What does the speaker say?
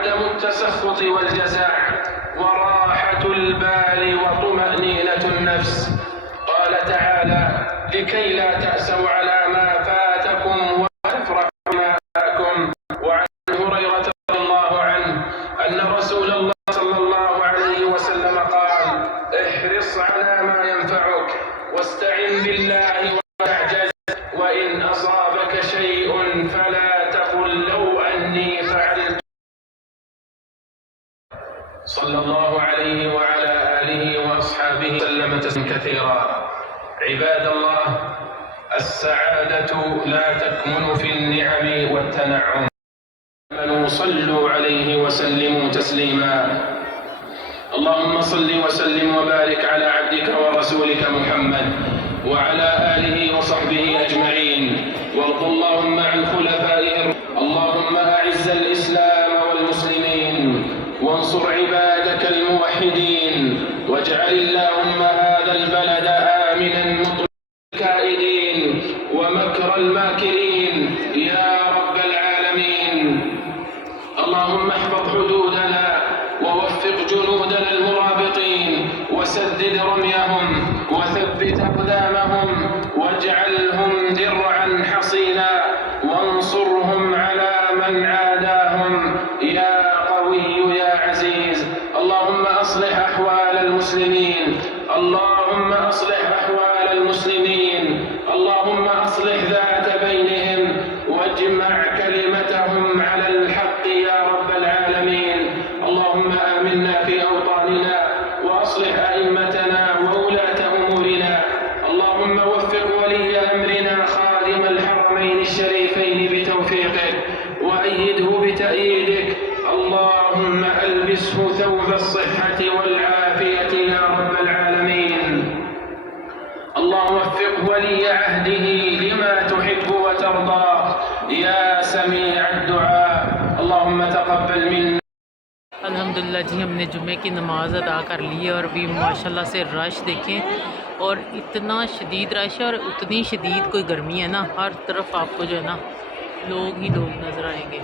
وعدم التسخط والجزع وراحة البال وطمأنينة النفس. قال تعالى: لكي لا تأسوا على ما فاتكم وتفرحوا بما آتاكم. وعن هريرة رضي الله عنه أن رسول الله صلى الله عليه وسلم قال: احرص على ما ينفعك واستعن بالله ولا تعجز، وإن أصابك شيء فلا تقل لو أني فعلت. صلى الله عليه وعلى آله وأصحابه وسلم تسليما كثيرا. عباد الله، السعادة لا تكمن في النعم والتنعم. صلوا عليه وسلموا تسليما. اللهم صل وسلم وبارك على عبدك ورسولك محمد وعلى آله وصحبه أجمعين، وارض اللهم عن خلفائه. اللهم أعز الإسلام والمسلمين وانصر عبادك الموحدين، واجعل اللهم هذا البلد آمنا مطمئنا الكائدين ومكر الماكرين يا رب العالمين. اللهم احفظ حدودنا ووفق جنودنا المرابطين، وسدد رميهم وثبت أقدامهم، واجعلهم درعا حصينا، وانصرهم على من عاداهم يا قوي يا عزيز. اللهم أصلح أحوال المسلمين، اللهم أصلح أحوال المسلمين، اللهم أصلح ذات بينهم واجمع كلمتهم على الحق يا رب العالمين. اللهم آمنا في أوطاننا وأصلح أئمتنا وولاة أمورنا. اللهم وفق ولي أمرنا خادم الحرمين الشريفين بتوفيقك، وأيده بتأييدك. اللهم ألبسه ثوب الصحة والعافية يا رب العالمين. اللهم وفق ولي عهده لما تحب وترضى يا سميع الدعاء. اللهم تقبل منا. अल्हम्दुलिल्लाह जी, हमने जुमे की नमाज़ अदा कर ली है और अभी माशाल्लाह से रश देखें, और इतना शदीद रश है और उतनी शदीद कोई गर्मी है ना, हर तरफ आपको जो है ना लोग ही लोग नज़र आएंगे।